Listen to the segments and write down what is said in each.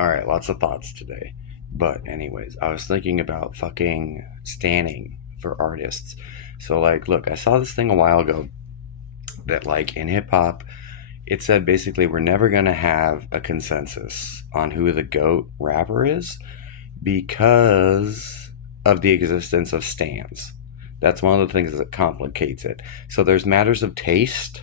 All right, lots of thoughts today. But anyways, I was thinking about fucking standing for artists. So like, look, I saw this thing a while ago that like in hip hop, it said basically we're never going to have a consensus on who the GOAT rapper is because of the existence of stans. That's one of the things that complicates it. So there's matters of taste,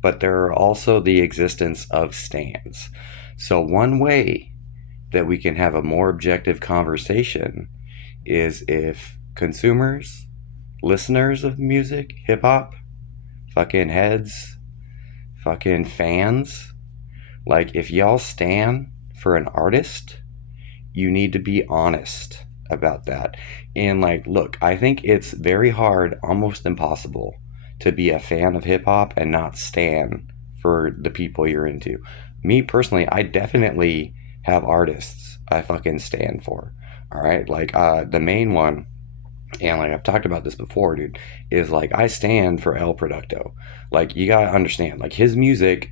but there are also the existence of stans. So one way that we can have a more objective conversation is if consumers, listeners of music, hip hop, fucking heads, fucking fans, like if y'all stand for an artist, you need to be honest about that. And like, look, I think it's very hard, almost impossible, to be a fan of hip hop and not stand for the people you're into. Me personally, I definitely have artists I fucking stand for. All right, like the main one, and like I've talked about this before, dude, is like I stand for El Producto. Like you gotta understand, like his music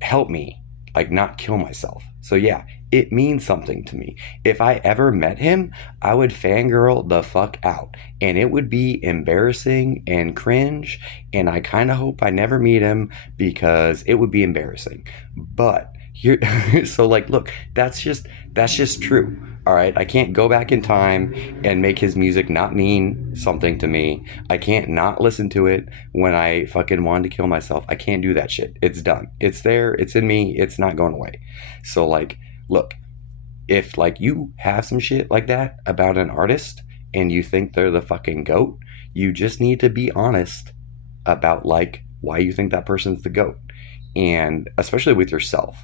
help me like not kill myself. So yeah, it means something to me. If I ever met him, I would fangirl the fuck out. And it would be embarrassing and cringe. And I kind of hope I never meet him because it would be embarrassing. But here so like look, that's just true. All right, I can't go back in time and make his music not mean something to me. I can't not listen to it when I fucking wanted to kill myself. I can't do that shit. It's done. It's there. It's in me. It's not going away. So like, look, if like you have some shit like that about an artist and you think they're the fucking goat, you just need to be honest about like why you think that person's the goat. And especially with yourself.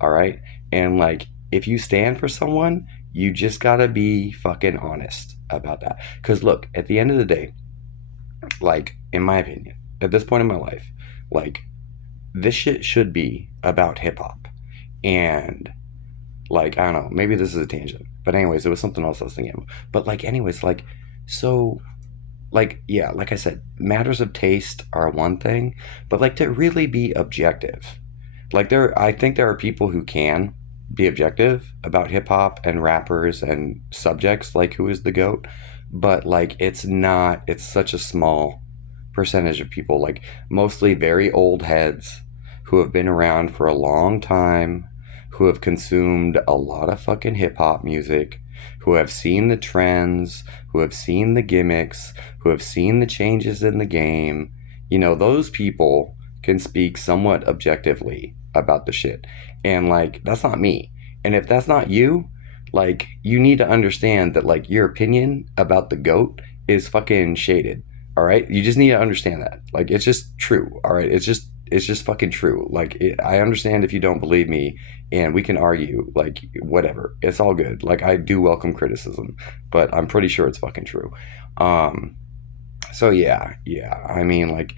All right? And like if you stand for someone, you just got to be fucking honest about that. Cuz look, at the end of the day, like in my opinion, at this point in my life, like this shit should be about hip hop. And like I don't know, maybe this is a tangent, but anyways, it was something else I was thinking of. But like anyways, like so like yeah, like I said, matters of taste are one thing, but like to really be objective, like I think there are people who can be objective about hip hop and rappers and subjects like who is the goat, but like it's such a small percentage of people, like mostly very old heads who have been around for a long time, who have consumed a lot of fucking hip hop music, who have seen the trends, who have seen the gimmicks, who have seen the changes in the game. You know, those people can speak somewhat objectively about the shit. And like, that's not me. And if that's not you, like, you need to understand that, like, your opinion about the GOAT is fucking shaded. All right, you just need to understand that. Like, it's just true. All right, it's just fucking true. Like, I understand if you don't believe me, and we can argue. Like, whatever. It's all good. Like, I do welcome criticism, but I'm pretty sure it's fucking true. Um. So yeah, yeah. I mean, like,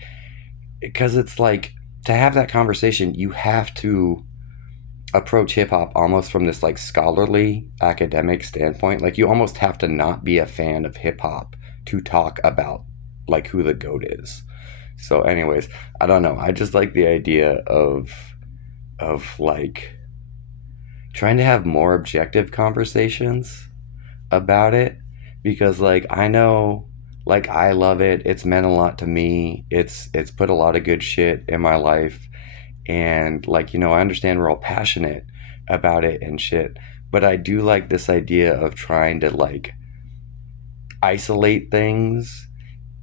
because it's like to have that conversation, you have to approach hip hop almost from this like scholarly academic standpoint. Like you almost have to not be a fan of hip hop to talk about like who the goat is. So anyways, I don't know. I just like the idea of like trying to have more objective conversations about it because like I know like I love it. It's meant a lot to me. It's put a lot of good shit in my life, and like I understand we're all passionate about it and shit, but I do like this idea of trying to like isolate things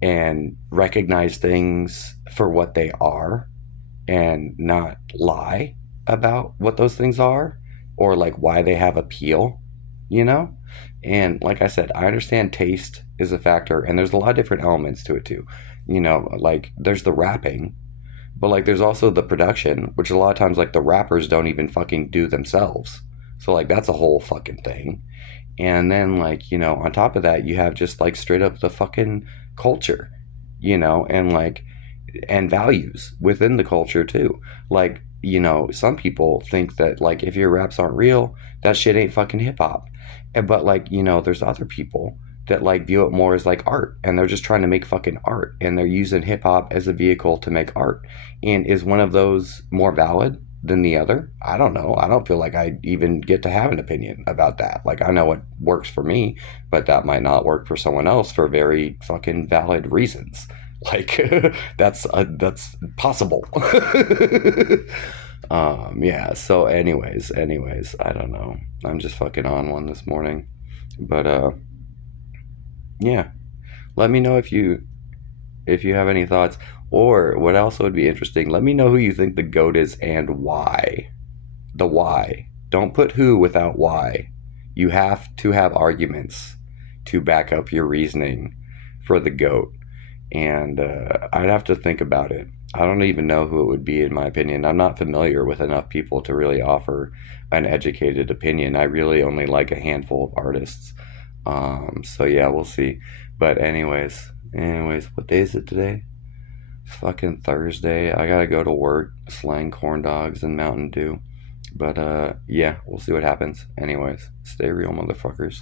and recognize things for what they are and not lie about what those things are or like why they have appeal, you know? And like I said, I understand taste is a factor and there's a lot of different elements to it too. Like there's the rapping, but like there's also the production, which a lot of times like the rappers don't even fucking do themselves. So like that's a whole fucking thing. And then like, on top of that, you have just like straight up the fucking culture, and like and values within the culture too. Like, some people think that like if your raps aren't real, that shit ain't fucking hip hop. But like, there's other people that like view it more as like art and they're just trying to make fucking art and they're using hip hop as a vehicle to make art. And is one of those more valid? than the other. I don't know. I don't feel like I even get to have an opinion about that. Like, I know what works for me, but that might not work for someone else for very fucking valid reasons. Like, that's possible. Yeah. So, anyways, I don't know. I'm just fucking on one this morning, but yeah. Let me know if you have any thoughts, or what else would be interesting. Let me know who you think the goat is and why. The why. Don't put who without why. You have to have arguments to back up your reasoning for the goat. And I'd have to think about it. I don't even know who it would be, in my opinion. I'm not familiar with enough people to really offer an educated opinion. I really only like a handful of artists. So yeah, we'll see. But anyways, what day is it today? It's fucking Thursday. I gotta go to work, slang corn dogs and Mountain Dew. But yeah, we'll see what happens. Anyways, stay real, motherfuckers.